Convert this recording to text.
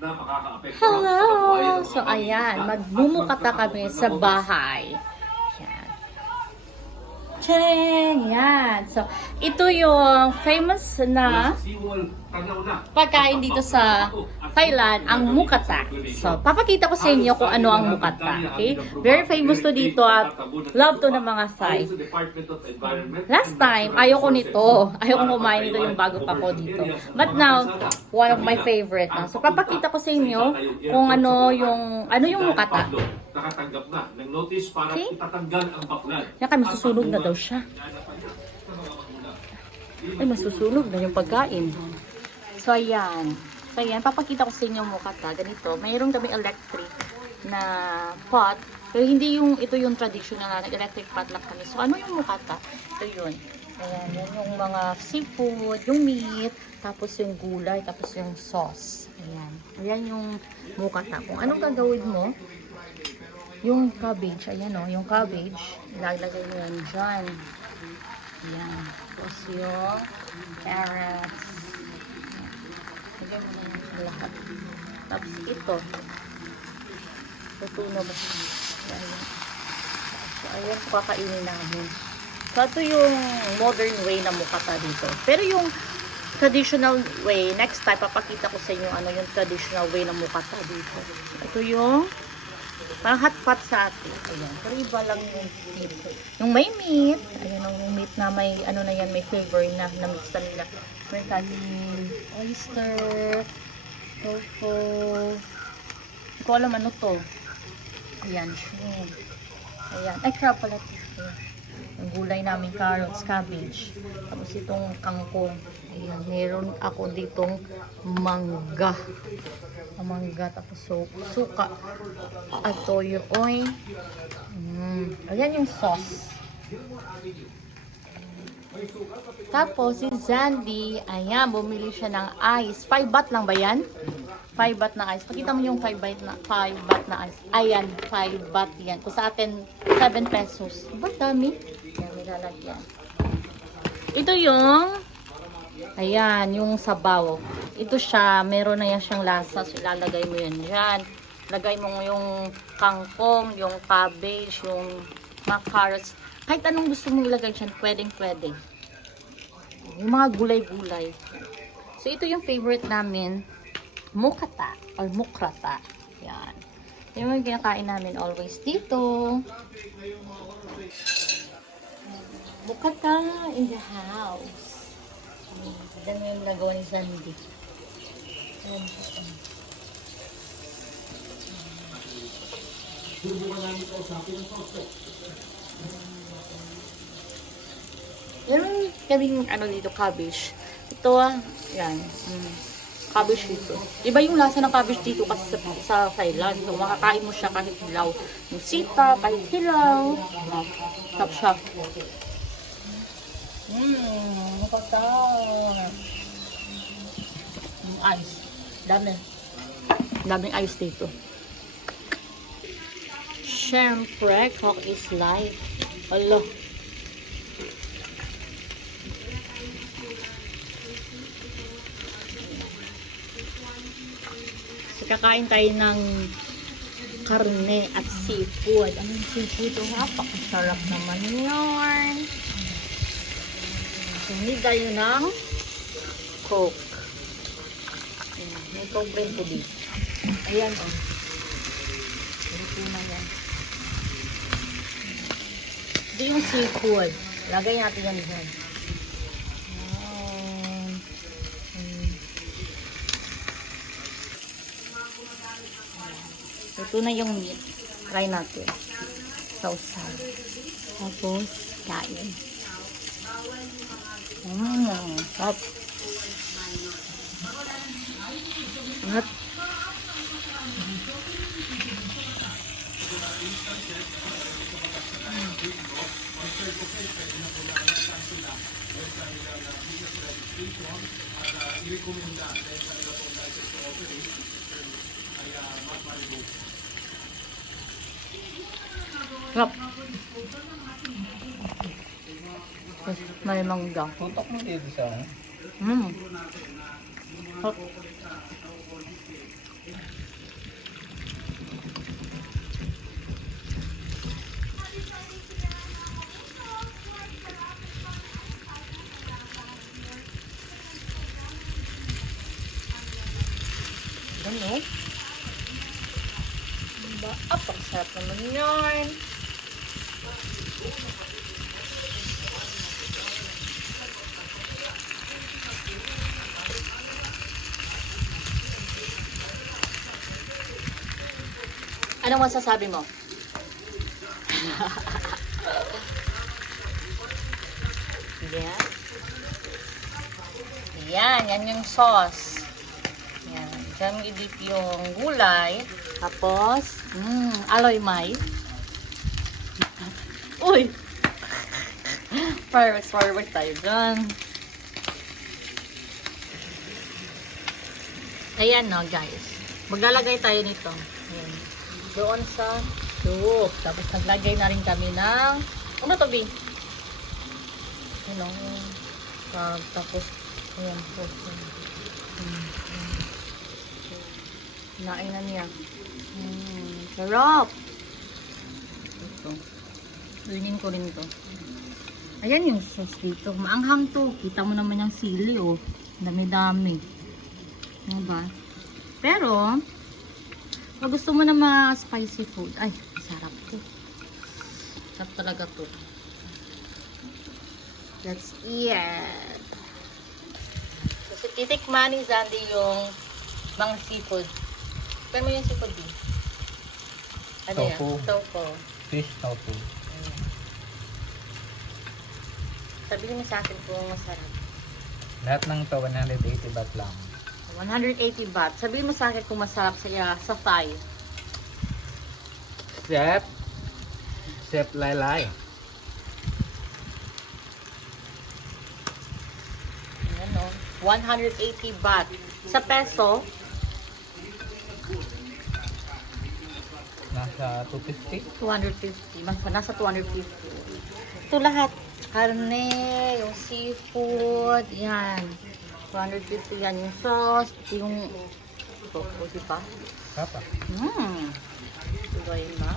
na makakaapekto Hello! So, ayan, magmumukata at kami sa bahay. Yan. Tcharing! Yan. So, ito yung famous na. Pagkain dito sa Thailand, ang mukata. So, papakita ko sa inyo kung ano ang mukata. Okay? Very famous to dito at love to ng mga Thai. Last time, ayoko nito. Ayoko kumain nito yung bago pa ko dito. But now, one of my favorite na. So, papakita ko sa inyo kung ano yung, ano yung mukata. Nakatanggap na ng notice para Okay. ang baklan. Yan kami, masusunog na daw siya. Ay, masusunog na yung pagkain. So, ayan. So, ayan, papakita ko sa inyo yung mukata. Ganito, mayroon kami electric na pot. Pero hindi yung, ito yung traditional na electric pot lang kami. So, ano yung mukata? Ito yun. Ayan, yun yung mga seafood, yung meat, tapos yung gulay, tapos yung sauce. Ayan. Ayan yung mukata. Kung anong gagawin mo, yung cabbage, ayan o, yung cabbage, ilalagay mo yan dyan. Ayan. Tapos yung carrots. Lagyan mo na yan sa lahat. Tapos ito. Luto na ba siya? Ayan. So, ayan po kakainin namin. So, ito yung modern way na mukata dito. Pero yung traditional way, next time, papakita ko sa inyo ano yung traditional way na mukata dito. Ito yung Parang hot pot sa atin. Ayan. Pero iba lang yung meat. Yung may meat, ayan ang meat na may, ano na yan, may flavor na, na-mix na nila. May kanin, oyster, tofu. Hindi ko alam ano to. Ayan, shrimp. Ayan. Ay, crab pala. ito. Yung gulay namin, carrots, cabbage. Tapos itong kangkong. Ayan, meron ako ditong mangga. Ang mangga, tapos suka. At toyo oil. Mm. Ayan yung sauce. Tapos si Zandy, ayan, bumili siya ng ice. 5 baht lang ba yan? 5 baht na ice. Pakita mo yung 5 baht na 5 baht na ice. Ayan, 5 baht yan. Kung sa atin 7 pesos. Ba't dami? Yan, nilalagyan. Ito yung Ayan, yung sabaw. Ito siya, meron na yan siyang lasa. So, ilalagay mo yan dyan. Lagay mo yung kangkong, yung cabbage, yung mga carrots. Kahit anong gusto mong ilagay dyan, pwedeng pwede. Yung mga gulay-gulay. So, ito yung favorite namin. Mukata or mukrata. Yan. Yung kinakain namin always dito. Mukata in the house. Dami yung nagawa ni Sandy. Ayan. Meron kaming ano dito, cabbage. Ito ah, yan. Mm. Cabbage dito. Iba yung lasa ng cabbage dito kasi sa, sa Thailand. So, makakain mo siya kahit hilaw. Yung sita, kahit hilaw. Ah, Top siya. Mmm, kasarap. Yung ice. Dami. Daming ice dito. Siyempre, cook is life. Alo. Kakain tayo ng karne at seafood. Anong seafood? Oh, napakasarap naman yun. So, hindi tayo ng coke. Ayan, may coke rin po dito. Ayan, oh. Luto na yan. Ito yung seafood. Lagay natin yan dyan. Luto na yung meat. Try natin. Sausaw. Tapos, kain. Mmm, sarap. Sarap. Sarap. ngập may mong dọc tutok mo thì sa mm. hot Ano? Ba, apang sarap naman yun. Anong masasabi mo? Yan. Yan, yan yung sauce. Yan. Diyan mo i-dip yung gulay. Tapos, mm, aloy mai. Uy! Fireworks, fireworks tayo dyan. Ayan no, guys. Maglalagay tayo nito. Ayan. Doon sa soup. Tapos naglagay na rin kami ng... Ano to, B? Ano? Uh, tapos, ayan po. Mm, mm. Nain na niya. Mm, sarap! Ito. Kunin ko rin to. Ayan yung sauce dito. Maanghang to. Kita mo naman yung sili, oh. Dami-dami. Ano ba? Pero, pag gusto mo ng mga spicy food, ay, sarap to. Sarap talaga to. Let's eat. So, titikman ni Zandy yung mga seafood. Kaya mo yung seafood din? Ano Tofu. yan? Tofu. Fish tofu. Sabihin mo sa akin kung masarap. Lahat ng to 180 baht lang. 180 baht. Sabihin mo sa akin kung masarap sa, sa Thai. Chef. Chef Lailai. Ayan o. 180 baht. Sa peso, Nasa 250. 250. Mas, nasa 250. Ito lahat. Karne, yung seafood, yan. 250 yan yung sauce, ito yung tofu, di ba? Kapa. Hmm. Tuloy na.